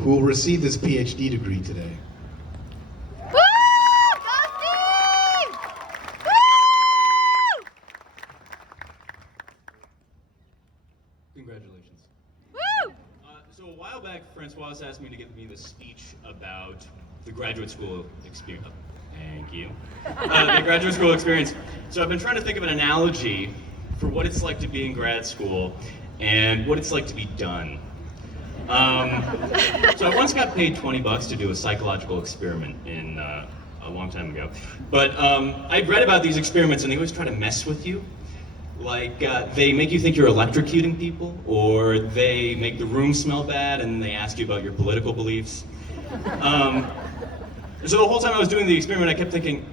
who will receive his PhD degree today. Woo! Go Steve! Woo! Congratulations. Woo! So a while back, Francois asked me to give me this speech about the graduate school experience. Thank you. The graduate school experience. So I've been trying to think of an analogy for what it's like to be in grad school and what it's like to be done. So I once got paid $20 to do a psychological experiment in a long time ago. But I'd read about these experiments and they always try to mess with you. Like they make you think you're electrocuting people, or they make the room smell bad and they ask you about your political beliefs. So the whole time I was doing the experiment, I kept thinking,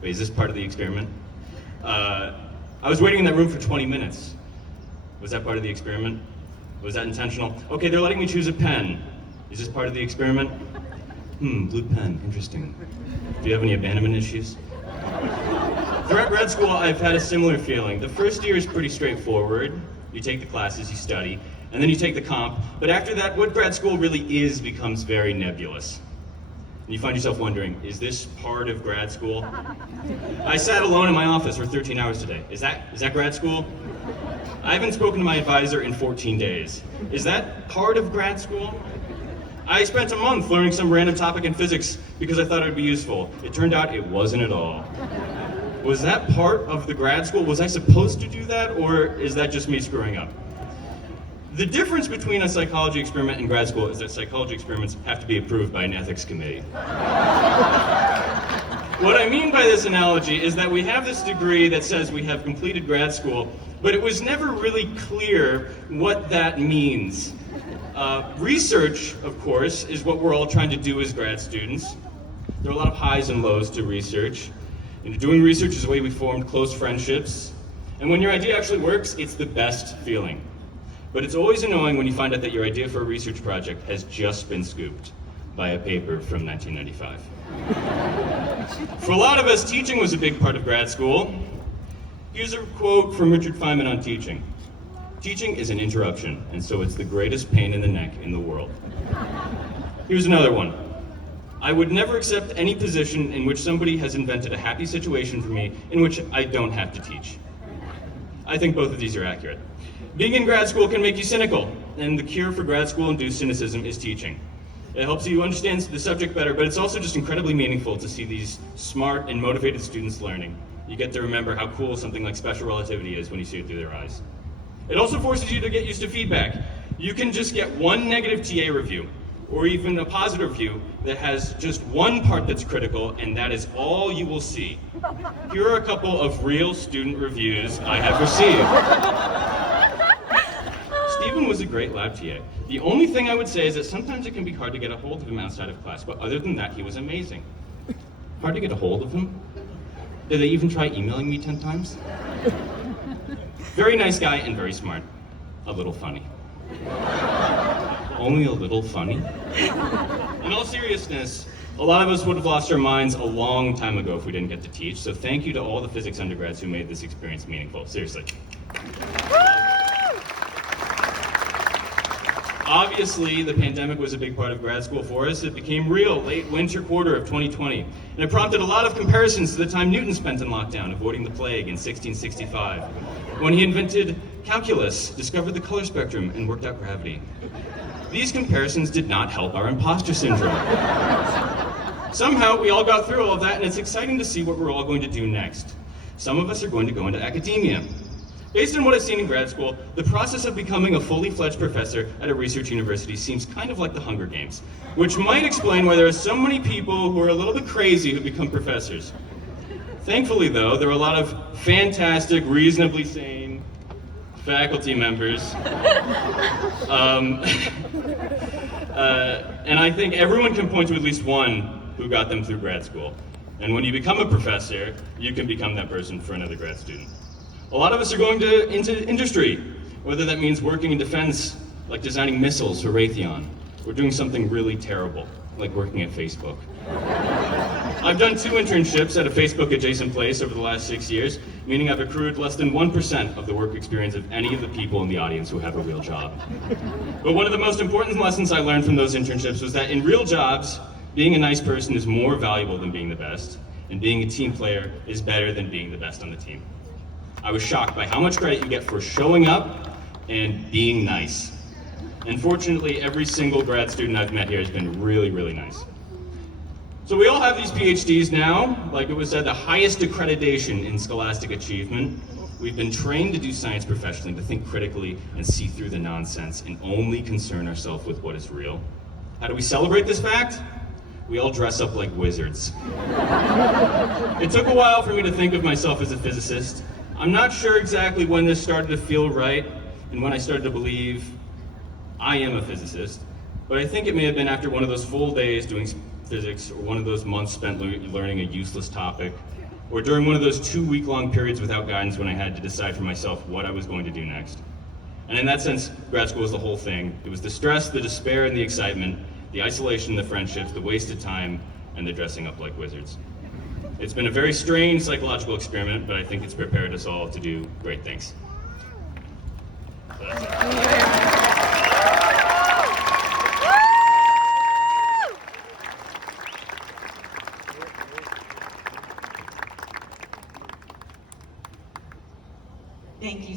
wait, is this part of the experiment? I was waiting in that room for 20 minutes. Was that part of the experiment? Was that intentional? Okay, they're letting me choose a pen. Is this part of the experiment? Blue pen, interesting. Do you have any abandonment issues? Throughout grad school, I've had a similar feeling. The first year is pretty straightforward. You take the classes, you study, and then you take the comp. But after that, what grad school really is becomes very nebulous. And you find yourself wondering, is this part of grad school? I sat alone in my office for 13 hours today. Is that grad school? I haven't spoken to my advisor in 14 days. Is that part of grad school? I spent a month learning some random topic in physics because I thought it would be useful. It turned out it wasn't at all. Was that part of the grad school? Was I supposed to do that, or is that just me screwing up? The difference between a psychology experiment and grad school is that psychology experiments have to be approved by an ethics committee. What I mean by this analogy is that we have this degree that says we have completed grad school, but it was never really clear what that means. Research, of course, is what we're all trying to do as grad students. There are a lot of highs and lows to research. And doing research is a way we formed close friendships. And when your idea actually works, it's the best feeling. But it's always annoying when you find out that your idea for a research project has just been scooped by a paper from 1995. For a lot of us, teaching was a big part of grad school. Here's a quote from Richard Feynman on teaching. Teaching is an interruption, and so it's the greatest pain in the neck in the world. Here's another one. I would never accept any position in which somebody has invented a happy situation for me in which I don't have to teach. I think both of these are accurate. Being in grad school can make you cynical, and the cure for grad school-induced cynicism is teaching. It helps you understand the subject better, but it's also just incredibly meaningful to see these smart and motivated students learning. You get to remember how cool something like special relativity is when you see it through their eyes. It also forces you to get used to feedback. You can just get one negative TA review, or even a positive review that has just one part that's critical, and that is all you will see. Here are a couple of real student reviews I have received. Stephen was a great lab TA. The only thing I would say is that sometimes it can be hard to get a hold of him outside of class, but other than that, he was amazing. Hard to get a hold of him? Did they even try emailing me 10 times? Very nice guy and very smart. A little funny. Only a little funny? In all seriousness, a lot of us would have lost our minds a long time ago if we didn't get to teach, so thank you to all the physics undergrads who made this experience meaningful. Seriously. Obviously, the pandemic was a big part of grad school for us. It became real late winter quarter of 2020, and it prompted a lot of comparisons to the time Newton spent in lockdown, avoiding the plague in 1665, when he invented calculus, discovered the color spectrum, and worked out gravity. These comparisons did not help our imposter syndrome. Somehow, we all got through all of that, and it's exciting to see what we're all going to do next. Some of us are going to go into academia. Based on what I've seen in grad school, the process of becoming a fully fledged professor at a research university seems kind of like the Hunger Games, which might explain why there are so many people who are a little bit crazy who become professors. Thankfully, though, there are a lot of fantastic, reasonably sane faculty members. And I think everyone can point to at least one who got them through grad school. And when you become a professor, you can become that person for another grad student. A lot of us are going into industry, whether that means working in defense, like designing missiles for Raytheon, or doing something really terrible, like working at Facebook. I've done 2 internships at a Facebook-adjacent place over the last 6 years, meaning I've accrued less than 1% of the work experience of any of the people in the audience who have a real job. But one of the most important lessons I learned from those internships was that in real jobs, being a nice person is more valuable than being the best, and being a team player is better than being the best on the team. I was shocked by how much credit you get for showing up and being nice. And fortunately, every single grad student I've met here has been really, really nice. So we all have these PhDs now, like it was said, the highest accreditation in scholastic achievement. We've been trained to do science professionally, to think critically and see through the nonsense and only concern ourselves with what is real. How do we celebrate this fact? We all dress up like wizards. It took a while for me to think of myself as a physicist. I'm not sure exactly when this started to feel right and when I started to believe I am a physicist, but I think it may have been after one of those full days doing physics, or one of those months spent learning a useless topic, or during one of those 2-week-long periods without guidance when I had to decide for myself what I was going to do next. And in that sense, grad school was the whole thing. It was the stress, the despair, and the excitement, the isolation, the friendships, the wasted time, and the dressing up like wizards. It's been a very strange psychological experiment, but I think it's prepared us all to do great things. So that's it. Thank you.